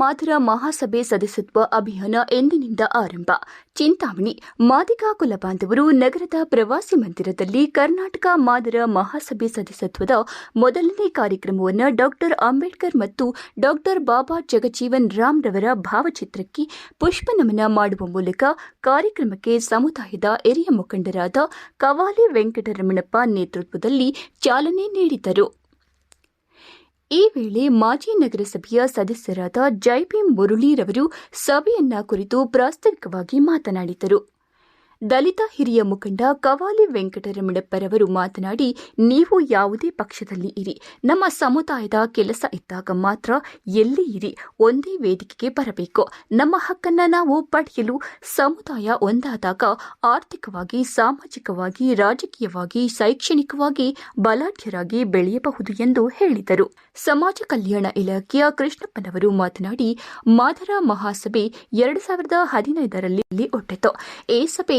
ಮಾದರ ಮಹಾಸಭೆ ಸದಸ್ಯತ್ವ ಅಭಿಯಾನ ಎಂದಿನಿಂದ ಆರಂಭ. ಚಿಂತಾಮಣಿ, ಮಾದಿಗ ಕುಲ ಬಾಂಧವರು ನಗರದ ಪ್ರವಾಸಿ ಮಂದಿರದಲ್ಲಿ ಕರ್ನಾಟಕ ಮಾದರ ಮಹಾಸಭೆ ಸದಸ್ಯತ್ವದ ಮೊದಲನೇ ಕಾರ್ಯಕ್ರಮವನ್ನು ಡಾಕ್ಟರ್ ಅಂಬೇಡ್ಕರ್ ಮತ್ತು ಡಾಕ್ಟರ್ ಬಾಬಾ ಜಗಜೀವನ್ ರಾಮ್ ರವರ ಭಾವಚಿತ್ರಕ್ಕೆ ಪುಷ್ಪ ನಮನ ಮಾಡುವ ಮೂಲಕ ಕಾರ್ಯಕ್ರಮಕ್ಕೆ ಸಮುದಾಯದ ಹಿರಿಯ ಮುಖಂಡರಾದ ಕವಾಲಿ ವೆಂಕಟರಮಣಪ್ಪ ನೇತೃತ್ವದಲ್ಲಿ ಚಾಲನೆ ನೀಡಿದರು. ಈ ವೇಳೆ ಮಾಜಿ ನಗರಸಭೆಯ ಸದಸ್ಯರಾದ ಜೈಪಿ ಮುರಳೀರವರು ಸಭೆಯನ್ನ ಕುರಿತು ಪ್ರಾಸ್ತಾವಿಕವಾಗಿ ಮಾತನಾಡಿದರು. ದಲಿತ ಹಿರಿಯ ಮುಖಂಡ ಕವಾಲಿ ವೆಂಕಟರಮಣಪ್ಪರವರು ಮಾತನಾಡಿ, ನೀವು ಯಾವುದೇ ಪಕ್ಷದಲ್ಲಿ ಇರಿ. ನಮ್ಮ ಸಮುದಾಯದ ಕೆಲಸ ಇದ್ದಾಗ ಮಾತ್ರ ಎಲ್ಲಿ ಇರಿ. ಒಂದೇ ವೇದಿಕೆಗೆ ಬರಬೇಕು. ನಮ್ಮ ಹಕ್ಕನ್ನು ನಾವು ಪಡೆಯಲು ಸಮುದಾಯ ಒಂದಾದಾಗ ಆರ್ಥಿಕವಾಗಿ, ಸಾಮಾಜಿಕವಾಗಿ, ರಾಜಕೀಯವಾಗಿ, ಶೈಕ್ಷಣಿಕವಾಗಿ ಬಲಾಢ್ಯರಾಗಿ ಬೆಳೆಯಬಹುದು ಎಂದು ಹೇಳಿದರು. ಸಮಾಜ ಕಲ್ಯಾಣ ಇಲಾಖೆಯ ಕೃಷ್ಣಪ್ಪನವರು ಮಾತನಾಡಿ, ಮಾದರ ಮಹಾಸಭೆ ಎರಡು ಸಾವಿರದ ಹದಿನೈದರಲ್ಲಿ ಒಟ್ಟಿತು. ಈ ಸಭೆ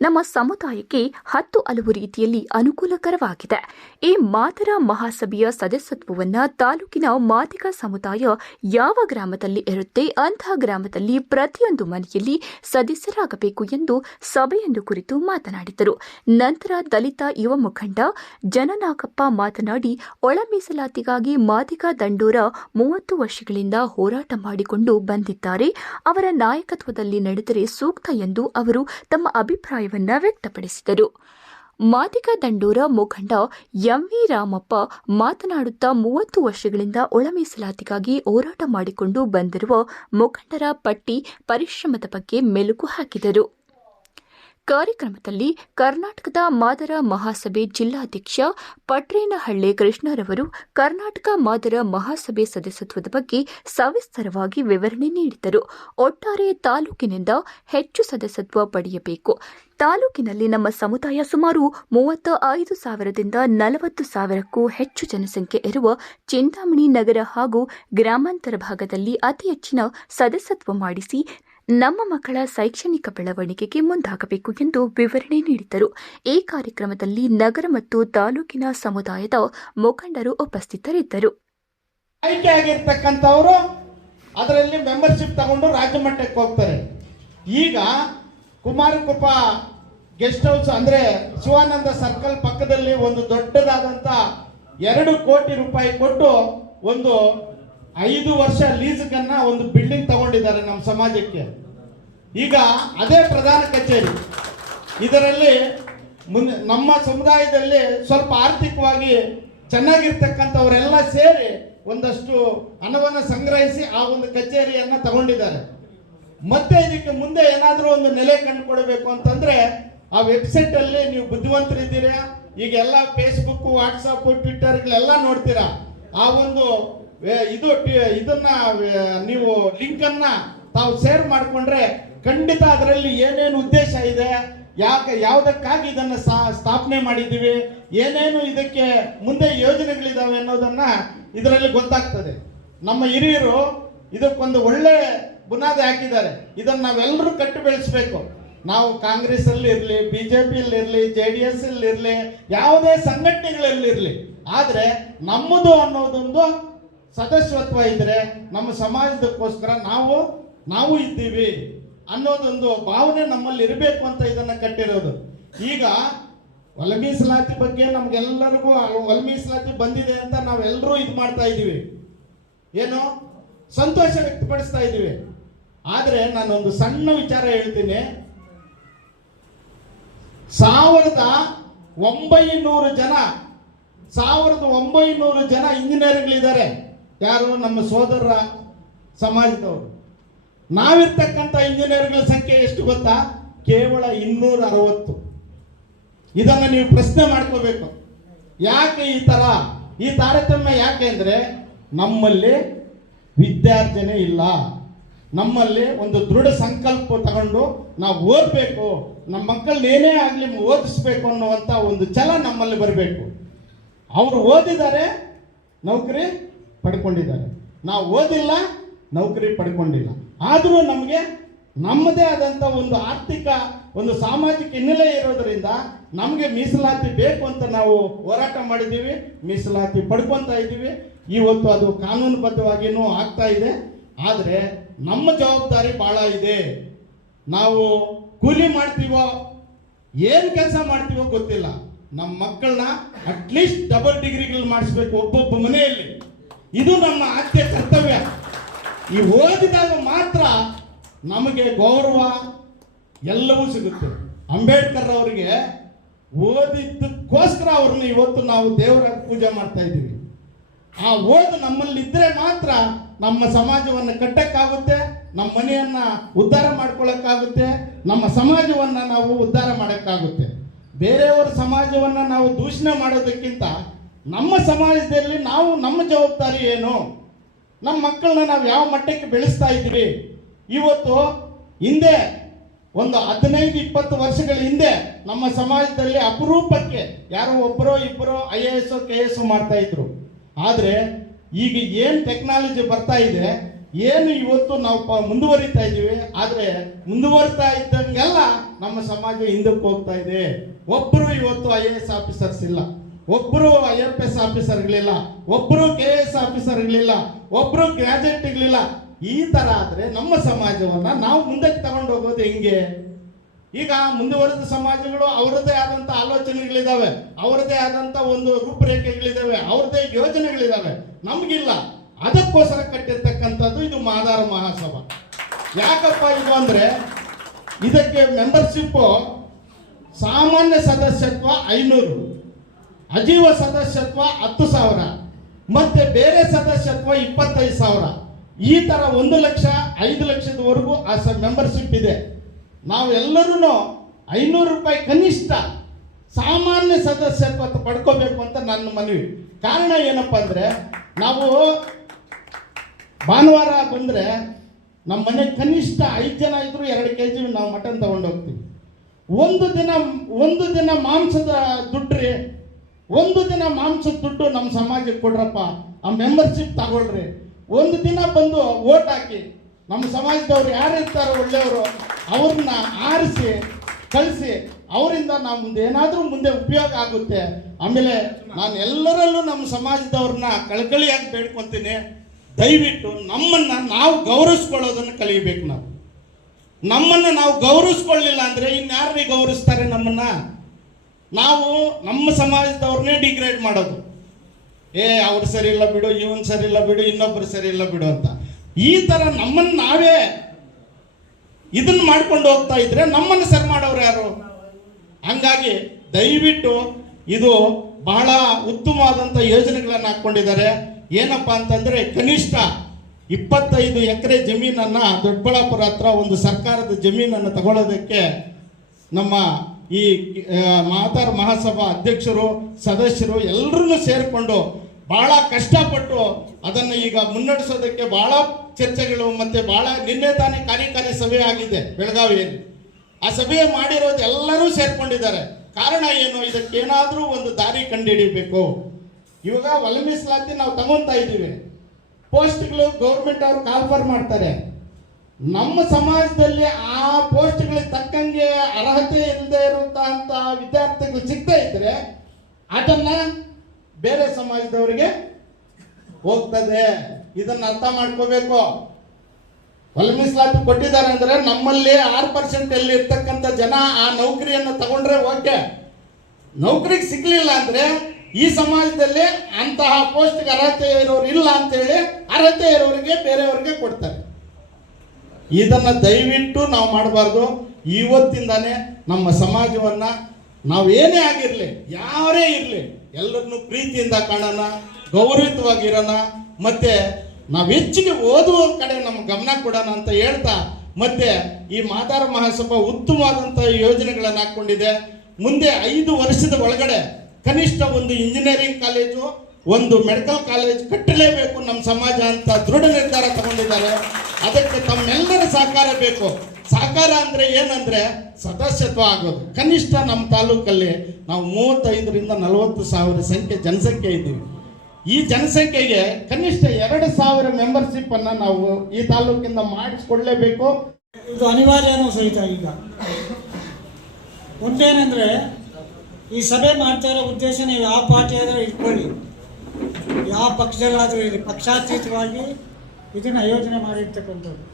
ನಮ್ಮ ಸಮುದಾಯಕ್ಕೆ ಹತ್ತು ಹಲವು ರೀತಿಯಲ್ಲಿ ಅನುಕೂಲಕರವಾಗಿದೆ. ಈ ಮಾದರ ಮಹಾಸಭೆಯ ಸದಸ್ಯತ್ವವನ್ನು ತಾಲೂಕಿನ ಮಾದಿಗ ಸಮುದಾಯ ಯಾವ ಗ್ರಾಮದಲ್ಲಿ ಇರುತ್ತೆ ಅಂತಹ ಗ್ರಾಮದಲ್ಲಿ ಪ್ರತಿಯೊಂದು ಮನೆಯಲ್ಲಿ ಸದಸ್ಯರಾಗಬೇಕು ಎಂದು ಸಭೆಯನ್ನು ಕುರಿತು ಮಾತನಾಡಿದರು. ನಂತರ ದಲಿತ ಯುವ ಮುಖಂಡ ಜನನಾಗಪ್ಪ ಮಾತನಾಡಿ, ಒಳ ಮೀಸಲಾತಿಗಾಗಿ ಮಾದಿಗ ದಂಡೂರ ಮೂವತ್ತು ವರ್ಷಗಳಿಂದ ಹೋರಾಟ ಮಾಡಿಕೊಂಡು ಬಂದಿದ್ದಾರೆ. ಅವರ ನಾಯಕತ್ವದಲ್ಲಿ ನಡೆದರೆ ಸೂಕ್ತ ಎಂದು ಅವರು ತಮ್ಮ ಅಭಿಪ್ರಾಯವನ್ನ ವ್ಯಕ್ತಪಡಿಸಿದರು. ಮಾದಿಗ ದಂಡೂರ ಮುಖಂಡ ಎಂವಿ ರಾಮಪ್ಪ ಮಾತನಾಡುತ್ತಾ ಮೂವತ್ತು ವರ್ಷಗಳಿಂದ ಒಳ ಮೀಸಲಾತಿಗಾಗಿ ಹೋರಾಟ ಮಾಡಿಕೊಂಡು ಬಂದಿರುವ ಮುಖಂಡರ ಪಟ್ಟಿ ಪರಿಶ್ರಮದ ಬಗ್ಗೆ ಮೆಲುಕು ಹಾಕಿದರು. ಕಾರ್ಯಕ್ರಮದಲ್ಲಿ ಕರ್ನಾಟಕದ ಮಾದರ ಮಹಾಸಭೆ ಜಿಲ್ಲಾಧ್ಯಕ್ಷ ಪಟ್ರೇನಹಳ್ಳಿ ಕೃಷ್ಣರವರು ಕರ್ನಾಟಕ ಮಾದರ ಮಹಾಸಭೆ ಸದಸ್ಯತ್ವದ ಬಗ್ಗೆ ಸವಿಸ್ತರವಾಗಿ ವಿವರಣೆ ನೀಡಿದರು. ಒಟ್ಟಾರೆ ತಾಲೂಕಿನಿಂದ ಹೆಚ್ಚು ಸದಸ್ಯತ್ವ ಪಡೆಯಬೇಕು. ತಾಲೂಕಿನಲ್ಲಿ ನಮ್ಮ ಸಮುದಾಯ ಸುಮಾರು ಮೂವತ್ತ ಐದು ಸಾವಿರದಿಂದ ನಲವತ್ತು ಸಾವಿರಕ್ಕೂ ಹೆಚ್ಚು ಜನಸಂಖ್ಯೆ ಇರುವ ಚಿಂತಾಮಣಿ ನಗರ ಹಾಗೂ ಗ್ರಾಮಾಂತರ ಭಾಗದಲ್ಲಿ ಅತಿ ಹೆಚ್ಚಿನ ಸದಸ್ಯತ್ವ ಮಾಡಿಸಿ ನಮ್ಮ ಮಕ್ಕಳ ಶೈಕ್ಷಣಿಕ ಬೆಳವಣಿಗೆಗೆ ಮುಂದಾಗಬೇಕು ಎಂದು ವಿವರಣೆ ನೀಡಿದರು ಈ ಕಾರ್ಯಕ್ರಮದಲ್ಲಿ ನಗರ ಮತ್ತು ತಾಲೂಕಿನ ಸಮುದಾಯದ ಮುಖಂಡರು ಉಪಸ್ಥಿತರಿದ್ದರು. ಅದರಲ್ಲಿ ಮೆಂಬರ್ಶಿಪ್ ತಗೊಂಡು ರಾಜ್ಯ ಮಟ್ಟಕ್ಕೆ ಹೋಗ್ತಾರೆ. ಈಗ ಕುಮಾರಕೃಪ ಗೆಸ್ಟ್ ಹೌಸ್ ಅಂದ್ರೆ ಶಿವಾನಂದ ಸರ್ಕಲ್ ಪಕ್ಕದಲ್ಲಿ ಒಂದು ದೊಡ್ಡದಾದಂತ ಎರಡು ಕೋಟಿ ರೂಪಾಯಿ ಕೊಟ್ಟು ಒಂದು ಐದು ವರ್ಷ ಲೀಸ್ಗನ್ನ ಒಂದು ಬಿಲ್ಡಿಂಗ್ ತಗೊಂಡಿದ್ದಾರೆ ನಮ್ಮ ಸಮಾಜಕ್ಕೆ. ಈಗ ಅದೇ ಪ್ರಧಾನ ಕಚೇರಿ. ಇದರಲ್ಲಿ ಮುಂದೆ ನಮ್ಮ ಸಮುದಾಯದಲ್ಲಿ ಸ್ವಲ್ಪ ಆರ್ಥಿಕವಾಗಿ ಚೆನ್ನಾಗಿರ್ತಕ್ಕಂಥವರೆಲ್ಲ ಸೇರಿ ಒಂದಷ್ಟು ಹಣವನ್ನು ಸಂಗ್ರಹಿಸಿ ಆ ಒಂದು ಕಚೇರಿಯನ್ನ ತಗೊಂಡಿದ್ದಾರೆ. ಮತ್ತೆ ಇದಕ್ಕೆ ಮುಂದೆ ಏನಾದರೂ ಒಂದು ನೆಲೆ ಕಂಡುಕೊಡಬೇಕು ಅಂತಂದ್ರೆ ಆ ವೆಬ್ಸೈಟ್ ಅಲ್ಲಿ ನೀವು ಬುದ್ಧಿವಂತರಿದ್ದೀರಾ? ಈಗ ಎಲ್ಲ ಫೇಸ್ಬುಕ್ ವಾಟ್ಸಪ್ ಟ್ವಿಟ್ಟರ್ಗಳೆಲ್ಲ ನೋಡ್ತೀರಾ? ಆ ಒಂದು ಇದು ಇದನ್ನ ನೀವು ಲಿಂಕ್ ಅನ್ನ ತಾವು ಶೇರ್ ಮಾಡಿಕೊಂಡ್ರೆ ಖಂಡಿತ ಅದರಲ್ಲಿ ಏನೇನು ಉದ್ದೇಶ ಇದೆ, ಯಾಕೆ, ಯಾವುದಕ್ಕಾಗಿ ಇದನ್ನ ಸ್ಥಾಪನೆ ಮಾಡಿದ್ದೀವಿ, ಏನೇನು ಇದಕ್ಕೆ ಮುಂದೆ ಯೋಜನೆಗಳಿದಾವೆ ಅನ್ನೋದನ್ನ ಇದರಲ್ಲಿ ಗೊತ್ತಾಗ್ತದೆ. ನಮ್ಮ ಹಿರಿಯರು ಇದಕ್ಕೊಂದು ಒಳ್ಳೆ ಬುನಾದಿ ಹಾಕಿದ್ದಾರೆ. ಇದನ್ನ ನಾವೆಲ್ಲರೂ ಕಟ್ಟು ಬೆಳೆಸಬೇಕು. ನಾವು ಕಾಂಗ್ರೆಸ್ ಅಲ್ಲಿ ಇರಲಿ ಪಿಯಲ್ಲಿ ಇರಲಿ, ಜೆ ಡಿ ಎಸ್ ಅಲ್ಲಿ ಇರಲಿ, ಯಾವುದೇ ಸಂಘಟನೆಗಳಲ್ಲಿ ಇರಲಿ, ಆದರೆ ನಮ್ಮದು ಅನ್ನೋದೊಂದು ಸದಸ್ಯತ್ವ ಇದ್ರೆ ನಮ್ಮ ಸಮಾಜದಕ್ಕೋಸ್ಕರ ನಾವು ನಾವು ಇದ್ದೀವಿ ಅನ್ನೋದೊಂದು ಭಾವನೆ ನಮ್ಮಲ್ಲಿ ಇರಬೇಕು ಅಂತ ಇದನ್ನ ಕಟ್ಟಿರೋದು. ಈಗ ಒಲ ಮೀಸಲಾತಿ ಬಗ್ಗೆ ನಮ್ಗೆಲ್ಲರಿಗೂ ಒಲ ಮೀಸಲಾತಿ ಬಂದಿದೆ ಅಂತ ನಾವೆಲ್ಲರೂ ಇದು ಮಾಡ್ತಾ ಇದ್ದೀವಿ. ಏನು? ಸಂತೋಷ ವ್ಯಕ್ತಪಡಿಸ್ತಾ ಇದ್ದೀವಿ. ಆದರೆ ನಾನೊಂದು ಸಣ್ಣ ವಿಚಾರ ಹೇಳ್ತೀನಿ. ಸಾವಿರದ ಒಂಬೈನೂರು ಜನ, ಸಾವಿರದ ಒಂಬೈನೂರು ಜನ ಇಂಜಿನಿಯರ್ಗಳಿದ್ದಾರೆ. ಯಾರು ನಮ್ಮ ಸೋದರ ಸಮಾಜದವರು? ನಾವಿರ್ತಕ್ಕಂಥ ಇಂಜಿನಿಯರ್ಗಳ ಸಂಖ್ಯೆ ಎಷ್ಟು ಗೊತ್ತಾ? ಕೇವಲ ಇನ್ನೂರ ಅರವತ್ತು ಇದನ್ನು ನೀವು ಪ್ರಶ್ನೆ ಮಾಡ್ಕೋಬೇಕು. ಯಾಕೆ ಈ ತರ? ಈ ತಾರತಮ್ಯ ಯಾಕೆ ಅಂದರೆ ನಮ್ಮಲ್ಲಿ ವಿದ್ಯಾರ್ಜನೆ ಇಲ್ಲ. ನಮ್ಮಲ್ಲಿ ಒಂದು ದೃಢ ಸಂಕಲ್ಪ ತಗೊಂಡು ನಾವು ಓದಬೇಕು. ನಮ್ಮ ಮಕ್ಕಳನ್ನ ಏನೇ ಆಗಲಿ ಓದಿಸ್ಬೇಕು ಅನ್ನುವಂಥ ಒಂದು ಛಲ ನಮ್ಮಲ್ಲಿ ಬರಬೇಕು. ಅವರು ಓದಿದ್ದಾರೆ, ನೌಕರಿ ಪಡ್ಕೊಂಡಿದ್ದಾರೆ. ನಾವು ಓದಿಲ್ಲ, ನೌಕರಿ ಪಡ್ಕೊಂಡಿಲ್ಲ. ಆದರೂ ನಮಗೆ ನಮ್ಮದೇ ಆದಂಥ ಒಂದು ಆರ್ಥಿಕ, ಒಂದು ಸಾಮಾಜಿಕ ಹಿನ್ನೆಲೆ ಇರೋದರಿಂದ ನಮಗೆ ಮೀಸಲಾತಿ ಬೇಕು ಅಂತ ನಾವು ಹೋರಾಟ ಮಾಡಿದ್ದೀವಿ, ಮೀಸಲಾತಿ ಪಡ್ಕೊತಾ ಇದ್ದೀವಿ. ಇವತ್ತು ಅದು ಕಾನೂನುಬದ್ಧವಾಗಿಯೂ ಆಗ್ತಾ ಇದೆ. ಆದರೆ ನಮ್ಮ ಜವಾಬ್ದಾರಿ ಬಹಳ ಇದೆ. ನಾವು ಕೂಲಿ ಮಾಡ್ತೀವೋ, ಏನು ಕೆಲಸ ಮಾಡ್ತೀವೋ ಗೊತ್ತಿಲ್ಲ. ನಮ್ಮ ಮಕ್ಕಳನ್ನ ಅಟ್ಲೀಸ್ಟ್ ಡಬಲ್ ಡಿಗ್ರಿಗಳು ಮಾಡಿಸ್ಬೇಕು ಒಬ್ಬೊಬ್ಬ ಮನೆಯಲ್ಲಿ. ಇದು ನಮ್ಮ ಆದ್ಯ ಕರ್ತವ್ಯ. ಈ ಓದಿದಾಗ ಮಾತ್ರ ನಮಗೆ ಗೌರವ ಎಲ್ಲವೂ ಸಿಗುತ್ತೆ. ಅಂಬೇಡ್ಕರ್ ಅವರಿಗೆ ಓದಿದ್ದಕ್ಕೋಸ್ಕರ ಅವ್ರನ್ನ ಇವತ್ತು ನಾವು ದೇವರ ಪೂಜೆ ಮಾಡ್ತಾ ಇದ್ದೀವಿ. ಆ ಓದು ನಮ್ಮಲ್ಲಿ ಇದ್ರೆ ಮಾತ್ರ ನಮ್ಮ ಸಮಾಜವನ್ನು ಕಟ್ಟಕ್ಕಾಗುತ್ತೆ, ನಮ್ಮ ಮನೆಯನ್ನ ಉದ್ಧಾರ ಮಾಡ್ಕೊಳ್ಳೋಕ್ಕಾಗುತ್ತೆ ನಮ್ಮ ಸಮಾಜವನ್ನ ನಾವು ಉದ್ಧಾರ ಮಾಡೋಕ್ಕಾಗುತ್ತೆ. ಬೇರೆಯವರ ಸಮಾಜವನ್ನ ನಾವು ದೂಷಣೆ ಮಾಡೋದಕ್ಕಿಂತ ನಮ್ಮ ಸಮಾಜದಲ್ಲಿ ನಾವು ನಮ್ಮ ಜವಾಬ್ದಾರಿ ಏನು? ನಮ್ಮ ಮಕ್ಕಳನ್ನ ನಾವು ಯಾವ ಮಟ್ಟಕ್ಕೆ ಬೆಳೆಸ್ತಾ ಇದ್ದೀವಿ? ಇವತ್ತು ಹಿಂದೆ ಒಂದು ಹದಿನೈದು, ಇಪ್ಪತ್ತು ವರ್ಷಗಳ ಹಿಂದೆ ನಮ್ಮ ಸಮಾಜದಲ್ಲಿ ಅಪರೂಪಕ್ಕೆ ಯಾರೋ ಒಬ್ಬರೋ ಇಬ್ಬರೋ I A S K S ಮಾಡ್ತಾ ಇದ್ರು. ಆದರೆ ಈಗ ಏನು ಟೆಕ್ನಾಲಜಿ ಬರ್ತಾ ಇದೆ, ಏನು ಇವತ್ತು ನಾವು ಪ ಮುಂದುವರಿತಾ ಇದ್ದೀವಿ, ಆದರೆ ಮುಂದುವರಿತಾ ಇದ್ದಂಗೆಲ್ಲ ನಮ್ಮ ಸಮಾಜ ಹಿಂದಕ್ಕೆ ಹೋಗ್ತಾ ಇದೆ. ಒಬ್ಬರು ಇವತ್ತು ಐ ಎ ಎಸ್ ಆಫೀಸರ್ಸ್ ಇಲ್ಲ. ಒಬ್ಬರು ಐ ಎಫ್ ಎಸ್ ಆಫೀಸರ್ಗಳಿಲ್ಲ ಒಬ್ಬರು ಕೆ ಎಸ್ ಆಫೀಸರ್ಗಳಿಲ್ಲ ಒಬ್ಬರು ಗ್ರಾಜುಯೇಟ್ಗಳಿಲ್ಲ ಈ ತರ ಆದರೆ ನಮ್ಮ ಸಮಾಜವನ್ನ ನಾವು ಮುಂದಕ್ಕೆ ತಗೊಂಡು ಹೋಗೋದು ಹೆಂಗೆ? ಈಗ ಮುಂದುವರೆದ ಸಮಾಜಗಳು ಅವರದೇ ಆದಂಥ ಆಲೋಚನೆಗಳಿದಾವೆ ಅವರದೇ ಆದಂಥ ಒಂದು ರೂಪರೇಖೆಗಳಿದಾವೆ, ಅವ್ರದ್ದೇ ಯೋಜನೆಗಳಿದಾವೆ. ನಮಗಿಲ್ಲ. ಅದಕ್ಕೋಸ್ಕರ ಕಟ್ಟಿರ್ತಕ್ಕಂಥದ್ದು ಇದು ಮಾದಾರ ಮಹಾಸಭಾ. ಯಾಕಪ್ಪ ಇದು ಅಂದ್ರೆ ಇದಕ್ಕೆ ಮೆಂಬರ್ಶಿಪ್ ಸಾಮಾನ್ಯ ಸದಸ್ಯತ್ವ ಐನೂರು. ಅಜೀವ ಸದಸ್ಯತ್ವ ಹತ್ತು ಸಾವಿರ, ಮತ್ತೆ ಬೇರೆ ಸದಸ್ಯತ್ವ ಇಪ್ಪತ್ತೈದು ಸಾವಿರ. ಈ ತರ ಒಂದು ಲಕ್ಷ, ಐದು ಲಕ್ಷದವರೆಗೂ ಆ ಮೆಂಬರ್ಶಿಪ್ ಇದೆ. ನಾವು ಎಲ್ಲರೂ ಐನೂರು ರೂಪಾಯಿ ಕನಿಷ್ಠ ಸಾಮಾನ್ಯ ಸದಸ್ಯತ್ವ ಪಡ್ಕೋಬೇಕು ಅಂತ ನನ್ನ ಮನವಿ. ಕಾರಣ ಏನಪ್ಪ ಅಂದರೆ, ನಾವು ಭಾನುವಾರ ಬಂದ್ರೆ ನಮ್ಮ ಮನೆ ಕನಿಷ್ಠ ಐದು ಜನ ಇದ್ದರೂ ಎರಡು ಕೆ ಜಿ ನಾವು ಮಟನ್ ತೊಗೊಂಡೋಗ್ತೀವಿ. ಒಂದು ದಿನ ಒಂದು ದಿನ ಮಾಂಸದ ದುಡ್ಡ್ರಿ ಒಂದು ದಿನ ಮಾಂಸದ ದುಡ್ಡು ನಮ್ಮ ಸಮಾಜಕ್ಕೆ ಕೊಡ್ರಪ್ಪ, ಆ ಮೆಂಬರ್ಶಿಪ್ ತಗೊಳ್ರಿ. ಒಂದು ದಿನ ಬಂದು ಓಟ್ ಹಾಕಿ. ನಮ್ಮ ಸಮಾಜದವ್ರು ಯಾರು ಇರ್ತಾರೋ ಒಳ್ಳೆಯವರು, ಅವ್ರನ್ನ ಆರಿಸಿ, ಕಳಿಸಿ, ಅವರಿಂದ ನಾವು ಮುಂದೆ ಏನಾದರೂ ಮುಂದೆ ಉಪಯೋಗ ಆಗುತ್ತೆ. ಆಮೇಲೆ ನಾನು ಎಲ್ಲರಲ್ಲೂ ನಮ್ಮ ಸಮಾಜದವ್ರನ್ನ ಕಳಕಳಿಯಾಗಿ ಬೇಡ್ಕೊತೀನಿ. ದಯವಿಟ್ಟು ನಮ್ಮನ್ನ ನಾವು ಗೌರವಿಸ್ಕೊಳ್ಳೋದನ್ನು ಕಲಿಬೇಕು ನಾವು. ನಮ್ಮನ್ನು ನಾವು ಗೌರವಿಸ್ಕೊಳ್ಳಿಲ್ಲ ಅಂದರೆ ಇನ್ಯಾರಿಗೆ ಗೌರವಿಸ್ತಾರೆ ನಮ್ಮನ್ನ? ನಾವು ನಮ್ಮ ಸಮಾಜದವ್ರನ್ನೇ ಡಿಗ್ರೇಡ್ ಮಾಡೋದು. ಏ, ಅವ್ರು ಸರಿ ಇಲ್ಲ ಬಿಡು, ಇವನ್ ಸರಿ ಇಲ್ಲ ಬಿಡು, ಇನ್ನೊಬ್ರು ಸರಿ ಇಲ್ಲ ಬಿಡು ಅಂತ. ಈ ತರ ನಮ್ಮನ್ನ ನಾವೇ ಇದನ್ನ ಮಾಡ್ಕೊಂಡು ಹೋಗ್ತಾ ಇದ್ರೆ ನಮ್ಮನ್ನು ಸರಿ ಮಾಡೋರು ಯಾರು? ಹಂಗಾಗಿ ದಯವಿಟ್ಟು ಇದು ಬಹಳ ಉತ್ತಮವಾದಂಥ ಯೋಜನೆಗಳನ್ನು ಹಾಕ್ಕೊಂಡಿದ್ದಾರೆ. ಏನಪ್ಪ ಅಂತಂದ್ರೆ ಕನಿಷ್ಠ ಇಪ್ಪತ್ತೈದು ಎಕರೆ ಜಮೀನನ್ನ ದೊಡ್ಡಬಳ್ಳಾಪುರ ಹತ್ರ ಒಂದು ಸರ್ಕಾರದ ಜಮೀನನ್ನು ತಗೊಳ್ಳೋದಕ್ಕೆ ನಮ್ಮ ಈ ಮಾತಾರ ಮಹಾಸಭಾ ಅಧ್ಯಕ್ಷರು, ಸದಸ್ಯರು ಎಲ್ಲರನ್ನೂ ಸೇರಿಕೊಂಡು ಬಹಳ ಕಷ್ಟಪಟ್ಟು ಅದನ್ನು ಈಗ ಮುನ್ನಡೆಸೋದಕ್ಕೆ ಬಹಳ ಚರ್ಚೆಗಳು ಮತ್ತೆ ಬಹಳ ನಿನ್ನೆ ತಾನೇ ಕಾರ್ಯಕಾರಿ ಸಭೆ ಆಗಿದೆ ಬೆಳಗಾವಿಯಲ್ಲಿ. ಆ ಸಭೆ ಮಾಡಿರೋದು ಎಲ್ಲರೂ ಸೇರ್ಕೊಂಡಿದ್ದಾರೆ. ಕಾರಣ ಏನು? ಇದಕ್ಕೇನಾದರೂ ಒಂದು ದಾರಿ ಕಂಡುಹಿಡಿಬೇಕು ಇವಾಗ ಒಲಂಬಿಸಲಾಗಿ ನಾವು ತಗೊಂತ ಇದ್ದೀವಿ. ಪೋಸ್ಟ್ಗಳು ಗೌರ್ಮೆಂಟ್ ಅವರು ಕಾಲ್ಫರ್ ಮಾಡ್ತಾರೆ. ನಮ್ಮ ಸಮಾಜದಲ್ಲಿ ಆ ಪೋಸ್ಟ್ಗಳಿಗೆ ತಕ್ಕಂಗೆ ಅರ್ಹತೆ ಇಲ್ಲದೆ ಇರುವಂತಹ ವಿದ್ಯಾರ್ಥಿಗಳು ಸಿಗ್ತಾ ಇದ್ರೆ ಅದನ್ನ ಬೇರೆ ಸಮಾಜದವರಿಗೆ ಹೋಗ್ತದೆ. ಇದನ್ನ ಅರ್ಥ ಮಾಡ್ಕೋಬೇಕು. ಹೊಲ ಮೀಸಲಾತಿ ಕೊಟ್ಟಿದ್ದಾರೆ ಅಂದ್ರೆ ನಮ್ಮಲ್ಲಿ ಆರು ಪರ್ಸೆಂಟ್ ಅಲ್ಲಿ ಇರ್ತಕ್ಕಂಥ ಜನ ಆ ನೌಕರಿಯನ್ನು ತಗೊಂಡ್ರೆ ಓಕೆ. ನೌಕರಿಗೆ ಸಿಗ್ಲಿಲ್ಲ ಅಂದ್ರೆ ಈ ಸಮಾಜದಲ್ಲಿ ಅಂತಹ ಪೋಸ್ಟ್ಗೆ ಅರ್ಹತೆ ಇರೋರು ಇಲ್ಲ ಅಂತೇಳಿ ಅರ್ಹತೆ ಇರೋರಿಗೆ ಬೇರೆಯವ್ರಿಗೆ ಕೊಡ್ತಾರೆ. ಇದನ್ನ ದಯವಿಟ್ಟು ನಾವು ಮಾಡಬಾರ್ದು. ಇವತ್ತಿಂದಾನೇ ನಮ್ಮ ಸಮಾಜವನ್ನ ನಾವು ಏನೇ ಆಗಿರಲಿ, ಯಾರೇ ಇರಲಿ, ಎಲ್ಲರನ್ನು ಪ್ರೀತಿಯಿಂದ ಕಾಣೋಣ ಗೌರವಿತವಾಗಿರೋಣ ಮತ್ತೆ ನಾವು ಹೆಚ್ಚಿಗೆ ಓದುವ ಕಡೆ ನಮ್ಮ ಗಮನ ಕೊಡೋಣ ಅಂತ ಹೇಳ್ತಾ, ಮತ್ತೆ ಈ ಮಾದಾರ ಮಹಾಸಭಾ ಉತ್ತಮವಾದಂಥ ಯೋಜನೆಗಳನ್ನು ಹಾಕ್ಕೊಂಡಿದೆ ಮುಂದೆ ಐದು ವರ್ಷದ ಒಳಗಡೆ ಕನಿಷ್ಠ ಒಂದು ಇಂಜಿನಿಯರಿಂಗ್ ಕಾಲೇಜು ಒಂದು ಮೆಡಿಕಲ್ ಕಾಲೇಜ್ ಕಟ್ಟಲೇಬೇಕು ನಮ್ಮ ಸಮಾಜ ಅಂತ ದೃಢ ನಿರ್ಧಾರ ತಗೊಂಡಿದ್ದಾರೆ. ಅದಕ್ಕೆ ತಮ್ಮೆಲ್ಲರ ಸಹಕಾರ ಬೇಕು. ಸಹಕಾರ ಅಂದ್ರೆ ಏನಂದ್ರೆ ಸದಸ್ಯತ್ವ ಆಗೋದು. ಕನಿಷ್ಠ ನಮ್ಮ ತಾಲೂಕಲ್ಲಿ ನಾವು ಮೂವತ್ತೈದರಿಂದ ನಲವತ್ತು ಸಾವಿರ ಸಂಖ್ಯೆ ಜನಸಂಖ್ಯೆ ಇದ್ದೀವಿ. ಈ ಜನಸಂಖ್ಯೆಗೆ ಕನಿಷ್ಠ ಎರಡು ಸಾವಿರ ಮೆಂಬರ್ಶಿಪ್ ಅನ್ನ ನಾವು ಈ ತಾಲೂಕಿಂದ ಮಾಡಿಸ್ಕೊಡ್ಲೇಬೇಕು. ಇದು ಅನಿವಾರ್ಯನೂ ಸಹಿತ ಈಗ. ಒಂದೇನೆಂದರೆ ಈ ಸಭೆ ಮಾಡ್ತಾ ಇರೋ ಉದ್ದೇಶ ನೀವು ಯಾವ ಪಾರ್ಟಿ ಇಟ್ಕೊಳ್ಳಿ. ಯಾವ ಪಕ್ಷದಲ್ಲಾದರೂ ಇರಲಿ, ಪಕ್ಷಾತೀತವಾಗಿ ಇದನ್ನು ಆಯೋಜನೆ ಮಾಡಿರ್ತಕ್ಕಂಥದ್ದು.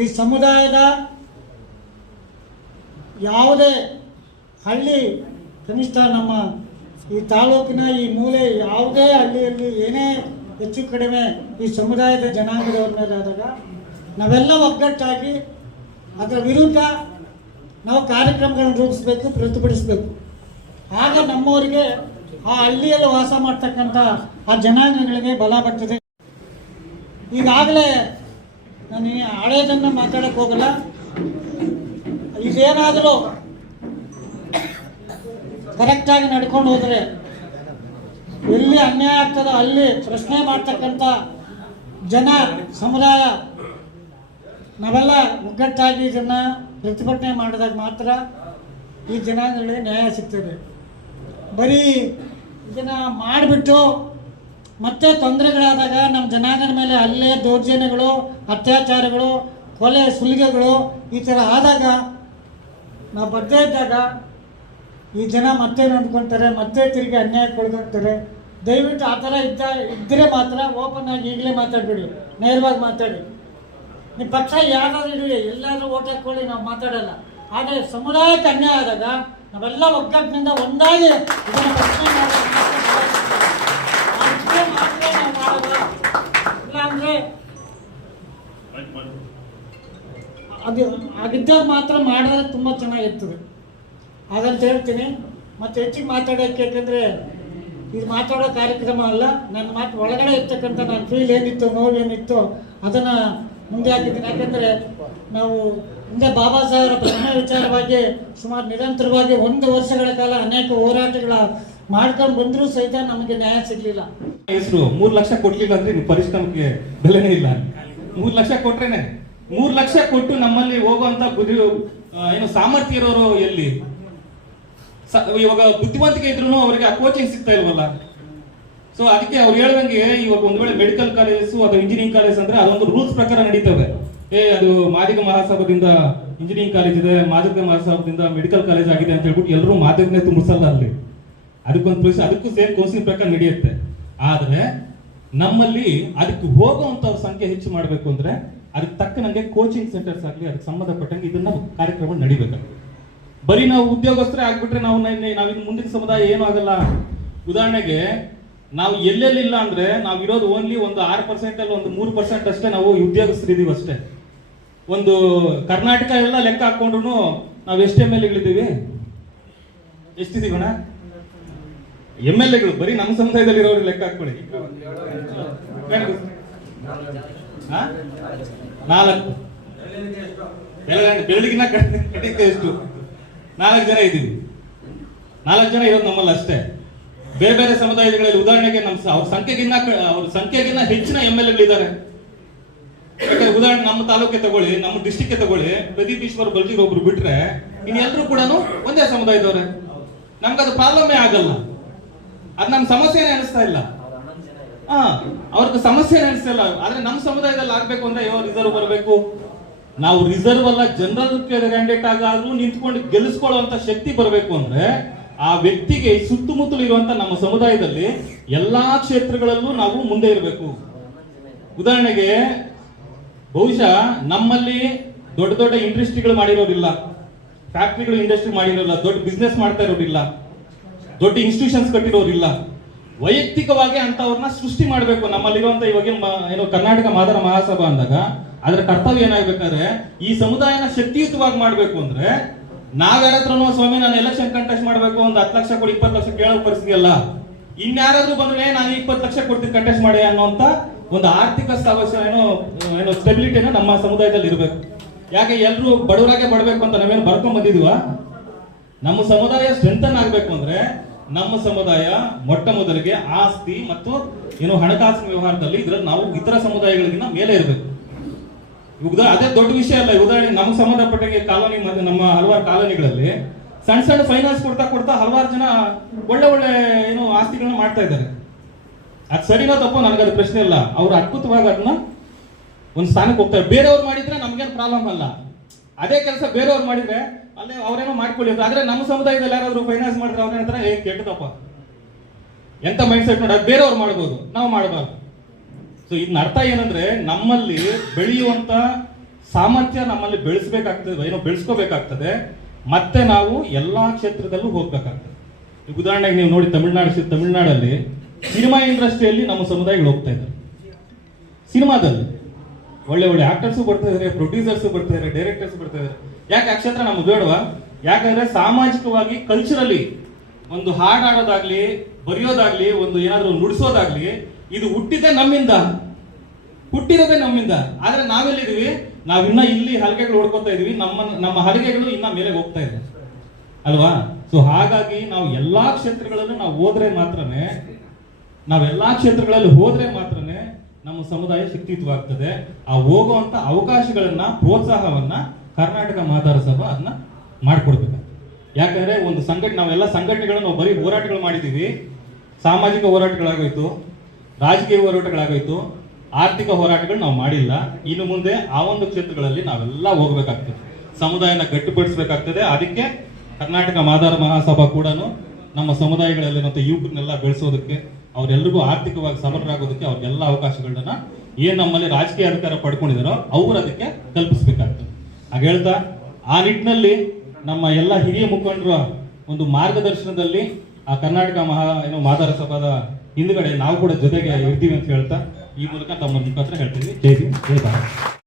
ಈ ಸಮುದಾಯದ ಯಾವುದೇ ಹಳ್ಳಿ, ಕನಿಷ್ಠ ನಮ್ಮ ಈ ತಾಲೂಕಿನ ಈ ಮೂಲೆ ಯಾವುದೇ ಹಳ್ಳಿಯಲ್ಲಿ ಏನೇ ಹೆಚ್ಚು ಕಡಿಮೆ ಈ ಸಮುದಾಯದ ಜನಾಂಗದವ್ರ ಮೇಲೆ ಆದಾಗ ನಾವೆಲ್ಲ ಒಗ್ಗಟ್ಟಾಗಿ ಅದರ ವಿರುದ್ಧ ನಾವು ಕಾರ್ಯಕ್ರಮಗಳನ್ನು ರೂಪಿಸಬೇಕು, ಪ್ರತಿಭಟಿಸಬೇಕು. ಆಗ ನಮ್ಮವರಿಗೆ ಆ ಹಳ್ಳಿಯಲ್ಲಿ ವಾಸ ಮಾಡ್ತಕ್ಕಂಥ ಆ ಜನಾಂಗಗಳಿಗೆ ಬಲ ಬರ್ತದೆ. ಈಗಾಗಲೇ ನಾನು ಹಳೇದನ್ನು ಮಾತಾಡಕ್ಕೆ ಹೋಗಲ್ಲ. ಇದೇನಾದರೂ ಕರೆಕ್ಟಾಗಿ ನಡ್ಕೊಂಡು ಹೋದರೆ ಎಲ್ಲಿ ಅನ್ಯಾಯ ಆಗ್ತದೋ ಅಲ್ಲಿ ಪ್ರಶ್ನೆ ಮಾಡ್ತಕ್ಕಂಥ ಜನ, ಸಮುದಾಯ, ನಾವೆಲ್ಲ ಒಗ್ಗಟ್ಟಾಗಿ ಇದನ್ನು ಪ್ರತಿಭಟನೆ ಮಾಡಿದಾಗ ಮಾತ್ರ ಈ ಜನಾಂಗಗಳಿಗೆ ನ್ಯಾಯ ಸಿಗ್ತದೆ. ಬರೀ ಇದನ್ನು ಮಾಡಿಬಿಟ್ಟು ಮತ್ತೆ ತೊಂದರೆಗಳಾದಾಗ ನಮ್ಮ ಜನಾಂಗದ ಮೇಲೆ ಅಲ್ಲೇ ದೌರ್ಜನ್ಯಗಳು, ಅತ್ಯಾಚಾರಗಳು, ಕೊಲೆ, ಸುಲಿಗೆಗಳು ಈ ಥರ ಆದಾಗ ನಾವು ಬರ್ದೇ ಇದ್ದಾಗ ಈ ಜನ ಮತ್ತೆ ನೋಡ್ಕೊತಾರೆ, ಮತ್ತೆ ತಿರುಗಿ ಅನ್ಯಾಯ ಒಳಗಾಗ್ತಾರೆ ದಯವಿಟ್ಟು ಆ ಥರ ಇದ್ದ ಇದ್ದರೆ ಮಾತ್ರ ಓಪನ್ ಆಗಿ ಈಗಲೇ ಮಾತಾಡಬೇಡಿ, ನೇರವಾಗಿ ಮಾತಾಡಿ. ನಿಮ್ಮ ಪಕ್ಷ ಯಾರಾದ್ರೂ ಇಡೀ ಎಲ್ಲಾದರೂ ಓಟ್ ಹಾಕ್ಕೊಳ್ಳಿ, ನಾವು ಮಾತಾಡಲ್ಲ. ಆದರೆ ಸಮುದಾಯಕ್ಕೆ ಅನ್ಯಾಯ ಆದಾಗ ನಾವೆಲ್ಲ ಒಗ್ಗಟ್ಟಿನಿಂದ ಒಂದಾಗಿ ಇದನ್ನು ಪ್ರಶ್ನೆ ಇಲ್ಲಾಂದ್ರೆ ಅದು ಆಗಿದ್ದಾಗ ಮಾತ್ರ ಮಾಡಿದ್ರೆ ತುಂಬ ಚೆನ್ನಾಗಿರ್ತದೆ. ಹಾಗಂತ ಹೇಳ್ತೀನಿ. ಮತ್ತೆ ಹೆಚ್ಚಿಗೆ ಮಾತಾಡೋಕೆ ಯಾಕಂದರೆ ಇದು ಮಾತಾಡೋ ಕಾರ್ಯಕ್ರಮ ಅಲ್ಲ. ನನ್ನ ಮಾತು ಒಳಗಡೆ ಇರ್ತಕ್ಕಂಥ ನನ್ನ ಫೀಲ್ ಏನಿತ್ತು, ನೋವು ಏನಿತ್ತು, ಅದನ್ನು ಮುಂದೆ ಹಾಕಿದ್ದೀನಿ. ಯಾಕಂದರೆ ನಾವು ಹಿಂದೆ ಬಾಬಾ ಸಾಹೇಬರ ಪ್ರಶ್ನೆ ವಿಚಾರವಾಗಿ ಸುಮಾರು ನಿರಂತರವಾಗಿ ಒಂದು ವರ್ಷಗಳ ಕಾಲ ಅನೇಕ ಹೋರಾಟಗಳ ಮಾಡ್ಕೊಂಡು ಬಂದರೂ ಸಹಿತ ನಮಗೆ ನ್ಯಾಯ ಸಿಗಲಿಲ್ಲ. ಹೆಸರು, ಮೂರು ಲಕ್ಷ ಕೊಡ್ಲಿಲ್ಲ ಅಂದ್ರೆ ನೀವು ಪರಿಶ್ರಮಕ್ಕೆ ಬೆಲೆನೇ ಇಲ್ಲ. ಮೂರು ಲಕ್ಷ ಕೊಟ್ರೇನೆ? ಮೂರು ಲಕ್ಷ ಕೊಟ್ಟು ನಮ್ಮಲ್ಲಿ ಹೋಗುವಂತ ಬುದ್ಧಿ ಏನು ಸಾಮರ್ಥ್ಯ ಇರೋರು ಎಲ್ಲಿ? ಇವಾಗ ಬುದ್ಧಿವಂತಿಕೆ ಇದ್ರು ಅವರಿಗೆ ಆ ಕೋಚಿಂಗ್ ಸಿಗ್ತಾ ಇಲ್ವಲ್ಲ? ಸೊ ಅದಕ್ಕೆ ಅವ್ರು ಹೇಳ್ದಂಗೆ ಇವಾಗ ಒಂದ್ ವೇಳೆ ಮೆಡಿಕಲ್ ಕಾಲೇಜಸ್ ಅಥವಾ ಇಂಜಿನಿಯರಿಂಗ್ ಕಾಲೇಜ್ ಅಂದ್ರೆ ಅದೊಂದು ರೂಲ್ಸ್ ಪ್ರಕಾರ ನಡೀತವೆ. ಏ, ಅದು ಮಾದಿಗ ಮಹಾಸಭಾದಿಂದ ಇಂಜಿನಿಯರಿಂಗ್ ಕಾಲೇಜ್ ಇದೆ, ಮಾದಿಗ ಮಹಾಸಭಾದಿಂದ ಮೆಡಿಕಲ್ ಕಾಲೇಜ್ ಆಗಿದೆ ಅಂತ ಹೇಳ್ಬಿಟ್ಟು ಎಲ್ಲರೂ ಮಾದಿಗನೆ ತುಂಬಿಸಲ್ಲ ಅಲ್ಲಿ. ಅದಕ್ಕೊಂದು ಪ್ರಶ್ನೆ ಅದಕ್ಕೂ ಸೇಮ್ ಕೌನ್ಸಿಲಿಂಗ್ ಪ್ರಕಾರ ನಡೆಯುತ್ತೆ. ಆದರೆ ನಮ್ಮಲ್ಲಿ ಅದಕ್ಕೆ ಹೋಗುವಂತವ್ರ ಸಂಖ್ಯೆ ಹೆಚ್ಚು ಮಾಡಬೇಕು ಅಂದ್ರೆ ಅದಕ್ಕೆ ತಕ್ಕನಂಗೆ ಕೋಚಿಂಗ್ ಸೆಂಟರ್ಸ್ ಆಗಲಿ, ಅದಕ್ಕೆ ಸಂಬಂಧಪಟ್ಟಂಗೆ ಇದನ್ನ ಕಾರ್ಯಕ್ರಮ ನಡಿಬೇಕು ಬರೀ ನಾವು ಉದ್ಯೋಗಸ್ಥರೇ ಆಗ್ಬಿಟ್ರೆ ನಾವು ನಾವಿನ್ ಮುಂದಿನ ಸಮುದಾಯ ಏನೂ ಆಗಲ್ಲ. ಉದಾಹರಣೆಗೆ ನಾವು ಎಲ್ಲೆಲ್ಲಿಲ್ಲ ಅಂದ್ರೆ ನಾವು ಇರೋದು ಓನ್ಲಿ ಒಂದು ಆರು ಪರ್ಸೆಂಟ್ ಅಲ್ಲಿ, ಒಂದು ಮೂರು ಪರ್ಸೆಂಟ್ ಅಷ್ಟೇ ನಾವು ಉದ್ಯೋಗಸ್ಥರಿದೀವಿ ಅಷ್ಟೇ. ಒಂದು ಕರ್ನಾಟಕ ಎಲ್ಲ ಲೆಕ್ಕ ಹಾಕೊಂಡ್ರು ನಾವು ಎಷ್ಟು ಎಂ ಎಲ್ ಎಗಳಿದ್ದೀವಿ ಎಷ್ಟಿದೀವಣ ಎಂ ಎಲ್ ಎಗಳು ಬರೀ ನಮ್ಮ ಸಮುದಾಯದಲ್ಲಿ ಇರೋರು ಲೆಕ್ಕ ಹಾಕೊಳ್ಳಿ? ನಾಲ್ಕು. ಬೆಳಗಿನ ಕಟ್ಟಿದ್ದೆ ಎಷ್ಟು? ನಾಲ್ಕು ಜನ ಇದ್ದೀವಿ. ನಾಲ್ಕು ಜನ ಇರೋದು ನಮ್ಮಲ್ಲಿ ಅಷ್ಟೇ. ಬೇರೆ ಬೇರೆ ಸಮುದಾಯಗಳಲ್ಲಿ ಉದಾಹರಣೆಗೆ ನಮ್ಮ ಅವ್ರ ಸಂಖ್ಯೆಗಿನ್ನ ಅವ್ರ ಸಂಖ್ಯೆಗಿನ್ನ ಹೆಚ್ಚಿನ ಎಂ ಎಲ್ ಎಗಳಿದ್ದಾರೆ ಯಾಕಂದ್ರೆ ಉದಾಹರಣೆ ನಮ್ಮ ತಾಲೂಕೆ ತಗೊಳ್ಳಿ, ನಮ್ಮ ಡಿಸ್ಟಿಕ್ ತಗೊಳ್ಳಿ, ಪ್ರದೀಪ್ ಈಶ್ವರ್ ಬಲ್ಜೀರ್ ಒಬ್ರು ಬಿಟ್ರೆ ಇನ್ನೆಲ್ಲರೂ ಕೂಡ ಒಂದೇ ಸಮುದಾಯದವ್ರೆ ಅದು ಪ್ರಾಬ್ಲಮೇ ಆಗಲ್ಲ. ಅದ್ ನಮ್ ಸಮಸ್ಯೆನೇ ಅನಿಸ್ತಾ ಇಲ್ಲ. ಹಾ, ಅವ್ರದ್ದು ಸಮಸ್ಯೆನೇ ಅನಿಸ್ತಾ ಇಲ್ಲ. ಆದ್ರೆ ನಮ್ಮ ಸಮುದಾಯದಲ್ಲಿ ಆಗ್ಬೇಕು ಅಂದ್ರೆ ಯಾವ ರಿಸರ್ವ್ ಬರಬೇಕು. ನಾವು ರಿಸರ್ವ್ ಅಲ್ಲ ಜನರಲ್ ಕ್ಯಾಂಡಿಡೇಟ್ ಆಗಾದ್ರೂ ನಿಂತ್ಕೊಂಡು ಗೆಲ್ಲಿಸ್ಕೊಳ್ಳುವಂತ ಶಕ್ತಿ ಬರಬೇಕು ಅಂದ್ರೆ, ಆ ವ್ಯಕ್ತಿಗೆ ಸುತ್ತಮುತ್ತಲು ಇರುವಂತ ನಮ್ಮ ಸಮುದಾಯದಲ್ಲಿ ಎಲ್ಲಾ ಕ್ಷೇತ್ರಗಳಲ್ಲೂ ನಾವು ಮುಂದೆ ಇರಬೇಕು. ಉದಾಹರಣೆಗೆ ಬಹುಶಃ ನಮ್ಮಲ್ಲಿ ದೊಡ್ಡ ದೊಡ್ಡ ಇಂಡಸ್ಟ್ರಿಗಳು ಮಾಡಿರೋದಿಲ್ಲ. ಫ್ಯಾಕ್ಟ್ರಿಗಳು, ಇಂಡಸ್ಟ್ರಿ ಮಾಡಿರೋಲ್ಲ. ದೊಡ್ಡ ಬಿಸ್ನೆಸ್ ಮಾಡ್ತಾ ಇರೋದಿಲ್ಲ. ದೊಡ್ಡ ಇನ್ಸ್ಟಿಟ್ಯೂಷನ್ಸ್ ಕಟ್ಟಿರೋರಿಲ್ಲ ವೈಯಕ್ತಿಕವಾಗಿ ಅಂತವ್ರನ್ನ ಸೃಷ್ಟಿ ಮಾಡಬೇಕು. ನಮ್ಮಲ್ಲಿರುವಂತ ಇವಾಗ ಏನು ಕರ್ನಾಟಕ ಮಾದರ ಮಹಾಸಭಾ ಅಂದಾಗ, ಅದರ ಕರ್ತವ್ಯ ಏನಾಗ್ಬೇಕಾದ್ರೆ, ಈ ಸಮುದಾಯನ ಶಕ್ತಿಯುತವಾಗಿ ಮಾಡಬೇಕು ಅಂದ್ರೆ ನಾವ್ಯಾರತ್ರನೂ ಸ್ವಾಮಿ, ನಾನು ಎಲೆಕ್ಷನ್ ಕಂಟೆಸ್ಟ್ ಮಾಡಬೇಕು, ಒಂದು ಹತ್ತು ಲಕ್ಷ ಕೊಡಿ, ಇಪ್ಪತ್ತು ಲಕ್ಷ ಕೇಳೋ ಪರಿಸ್ಥಿತಿ ಅಲ್ಲ. ಇನ್ಯಾರಾದ್ರೂ ಬಂದ್ರೆ ನಾನು ಇಪ್ಪತ್ತು ಲಕ್ಷ ಕೊಡ್ತೀನಿ ಕಂಟೆಸ್ಟ್ ಮಾಡಿ ಅನ್ನೋಂತ ಒಂದು ಆರ್ಥಿಕ ಏನೋ ಏನೋ ಸ್ಟೆಬಿಲಿಟಿನ ನಮ್ಮ ಸಮುದಾಯದಲ್ಲಿ ಇರಬೇಕು. ಯಾಕೆ ಎಲ್ಲರೂ ಬಡವರಾಗೆ ಬಡಬೇಕು ಅಂತ ನಾವೇನು ಬರ್ಕೊಂಡ್ ಬಂದಿದೀವ? ನಮ್ಮ ಸಮುದಾಯ ಸ್ಟ್ರೆಂಥನ್ ಆಗಬೇಕು ಅಂದ್ರೆ ನಮ್ಮ ಸಮುದಾಯ ಮೊಟ್ಟ ಮೊದಲಿಗೆ ಆಸ್ತಿ ಮತ್ತು ಏನು ಹಣಕಾಸಿನ ವ್ಯವಹಾರದಲ್ಲಿ ಇದ್ರಲ್ಲಿ ನಾವು ಇತರ ಸಮುದಾಯಗಳಿಗಿಂತ ಮೇಲೆ ಇರಬೇಕು. ಉದಾ ಅದೇ ದೊಡ್ಡ ವಿಷಯ ಅಲ್ಲ ಉದಾಹರಣೆ ನಮ್ಗೆ ಸಂಬಂಧಪಟ್ಟಂಗೆ ಕಾಲೋನಿ ಮತ್ತೆ ನಮ್ಮ ಹಲವಾರು ಕಾಲೋನಿಗಳಲ್ಲಿ ಸಣ್ಣ ಸಣ್ಣ ಫೈನಾನ್ಸ್ ಕೊಡ್ತಾ ಕೊಡ್ತಾ ಹಲವಾರು ಜನ ಒಳ್ಳೆ ಒಳ್ಳೆ ಏನು ಆಸ್ತಿಗಳನ್ನ ಮಾಡ್ತಾ ಇದ್ದಾರೆ. ಅದು ಸರಿನೋ ತಪ್ಪೋ, ನನಗದು ಪ್ರಶ್ನೆ ಇಲ್ಲ. ಅವ್ರು ಅದ್ಭುತವಾಗಿ ಅದನ್ನ ಒಂದು ಸ್ಥಾನಕ್ಕೆ ಹೋಗ್ತಾರೆ. ಬೇರೆಯವ್ರು ಮಾಡಿದ್ರೆ ನಮ್ಗೇನು ಪ್ರಾಬ್ಲಮ್ ಅಲ್ಲ. ಅದೇ ಕೆಲಸ ಬೇರೆಯವ್ರು ಮಾಡಿದ್ರೆ ಅಲ್ಲೇ ಅವರೇನೋ ಮಾಡ್ಕೊಳ್ಳಿ. ಆದ್ರೆ ನಮ್ಮ ಸಮುದಾಯದಲ್ಲಿ ಯಾರಾದ್ರೂ ಫೈನಾನ್ಸ್ ಮಾಡಿದ್ರೆ ಅವ್ರ ಹತ್ರ ಏ, ಕೆಟ್ಟದಪ್ಪ. ಎಂತ ಮೈಂಡ್ ಸೆಟ್ ನೋಡಿ, ಅದು ಬೇರೆಯವ್ರು ಮಾಡ್ಬೋದು. ನಾವು ಮಾಡಬಾರ್ದು. ಸೊ ಇದನ್ನ ಅರ್ಥ ಏನಂದ್ರೆ ನಮ್ಮಲ್ಲಿ ಬೆಳೆಯುವಂತ ಸಾಮರ್ಥ್ಯ ನಮ್ಮಲ್ಲಿ ಬೆಳೆಸ್ಬೇಕಾಗ್ತದೆ, ಏನೋ ಬೆಳೆಸ್ಕೋಬೇಕಾಗ್ತದೆ. ಮತ್ತೆ ನಾವು ಎಲ್ಲಾ ಕ್ಷೇತ್ರದಲ್ಲೂ ಹೋಗ್ಬೇಕಾಗ್ತದೆ. ಉದಾಹರಣೆಗೆ ನೀವು ನೋಡಿ, ತಮಿಳ್ನಾಡು, ತಮಿಳ್ನಾಡಲ್ಲಿ ಸಿನಿಮಾ ಇಂಡಸ್ಟ್ರಿಯಲ್ಲಿ ನಮ್ಮ ಸಮುದಾಯಗಳು ಹೋಗ್ತಾ ಇದ್ದಾರೆ. ಸಿನಿಮಾದಲ್ಲಿ ಒಳ್ಳೆ ಒಳ್ಳೆ ಆಕ್ಟರ್ಸ್ ಬರ್ತಾ ಇದ್ದಾರೆ ಪ್ರೊಡ್ಯೂಸರ್ಸ್ ಬರ್ತಾ ಇದ್ದಾರೆ ಡೈರೆಕ್ಟರ್ಸ್ ಬರ್ತಾ ಇದ್ದಾರೆ ಯಾಕೆ ಅಕ್ಷತ್ರ ಕ್ಷೇತ್ರ ನಮ್ಗೆ ಬೇಡವಾ? ಯಾಕಂದ್ರೆ ಸಾಮಾಜಿಕವಾಗಿ ಕಲ್ಚರಲಿ ಒಂದು ಹಾಡು ಆಡೋದಾಗ್ಲಿ ಬರೆಯೋದಾಗ್ಲಿ, ಒಂದು ಏನಾದರೂ ನುಡಿಸೋದಾಗ್ಲಿ, ಇದು ಹುಟ್ಟಿದ್ದೆ ನಮ್ಮಿಂದ. ಹುಟ್ಟಿರೋದೇ ನಮ್ಮಿಂದ. ಆದ್ರೆ ನಾವೆಲ್ಲಿದೀವಿ ನಾವಿನ್ನ ಇಲ್ಲಿ ಹಲಗೆಗಳು ಹೊಡ್ಕೊತಾ ಇದೀವಿ. ನಮ್ಮ ನಮ್ಮ ಹಲಗೆಗಳು ಇನ್ನ ಮೇಲೆ ಹೋಗ್ತಾ ಇದೆ. ಅಲ್ವಾ? ಸೊ ಹಾಗಾಗಿ ನಾವು ಎಲ್ಲಾ ಕ್ಷೇತ್ರಗಳಲ್ಲೂ ನಾವು ಹೋದ್ರೆ ಮಾತ್ರನೇ ನಾವೆಲ್ಲಾ ಕ್ಷೇತ್ರಗಳಲ್ಲಿ ಹೋದ್ರೆ ಮಾತ್ರ ನಮ್ಮ ಸಮುದಾಯ ಶಕ್ತಿಯುತವಾಗ್ತದೆ. ಆ ಹೋಗುವಂತ ಅವಕಾಶಗಳನ್ನ, ಪ್ರೋತ್ಸಾಹವನ್ನ ಕರ್ನಾಟಕ ಮಾದಾರ ಸಭಾ ಅದನ್ನ ಮಾಡ್ಕೊಡ್ಬೇಕು ಯಾಕಂದ್ರೆ ಒಂದು ಸಂಘಟನೆ, ನಾವೆಲ್ಲ ಸಂಘಟನೆಗಳನ್ನು ನಾವು ಬರೀ ಹೋರಾಟಗಳು ಮಾಡಿದೀವಿ ಸಾಮಾಜಿಕ ಹೋರಾಟಗಳಾಗೋಯ್ತು, ರಾಜಕೀಯ ಹೋರಾಟಗಳಾಗೋಯ್ತು, ಆರ್ಥಿಕ ಹೋರಾಟಗಳು ನಾವು ಮಾಡಿಲ್ಲ. ಇನ್ನು ಮುಂದೆ ಆ ಒಂದು ಕ್ಷೇತ್ರಗಳಲ್ಲಿ ನಾವೆಲ್ಲ ಹೋಗ್ಬೇಕಾಗ್ತದೆ. ಸಮುದಾಯನ ಗಟ್ಟಿಪಡಿಸಬೇಕಾಗ್ತದೆ. ಅದಕ್ಕೆ ಕರ್ನಾಟಕ ಮಾದಾರ ಮಹಾಸಭಾ ಕೂಡ ನಮ್ಮ ಸಮುದಾಯಗಳಲ್ಲಿ ಮತ್ತು ಯುವಕರನ್ನೆಲ್ಲ ಬೆಳೆಸೋದಕ್ಕೆ ಅವರೆಲ್ಲರಿಗೂ ಆರ್ಥಿಕವಾಗಿ ಸಮರಾಗೋದಕ್ಕೆ ಅವ್ರಿಗೆಲ್ಲ ಅವಕಾಶಗಳನ್ನ ಏನ್ ನಮ್ಮಲ್ಲಿ ರಾಜಕೀಯ ಅಧಿಕಾರ ಪಡ್ಕೊಂಡಿದಾರೋ ಅವ್ರು ಅದಕ್ಕೆ ಕಲ್ಪಿಸ್ಬೇಕಾಗ್ತದೆ ಹಾಗೆ ಹೇಳ್ತಾ, ಆ ನಿಟ್ಟಿನಲ್ಲಿ ನಮ್ಮ ಎಲ್ಲ ಹಿರಿಯ ಮುಖಂಡರ ಒಂದು ಮಾರ್ಗದರ್ಶನದಲ್ಲಿ ಆ ಕರ್ನಾಟಕ ಮಹಾ, ಏನು ಮಾದಾರ ಸಭಾದ ಹಿಂದ್ಗಡೆ ನಾವು ಕೂಡ ಜೊತೆಗೆ ಇರ್ತೀವಿ ಅಂತ ಹೇಳ್ತಾ, ಈ ಮೂಲಕ ತಮ್ಮ ಮುಖಾಂತರ ಹೇಳ್ತೀವಿ ಜೈ ಜೈ ಭಾರತ್.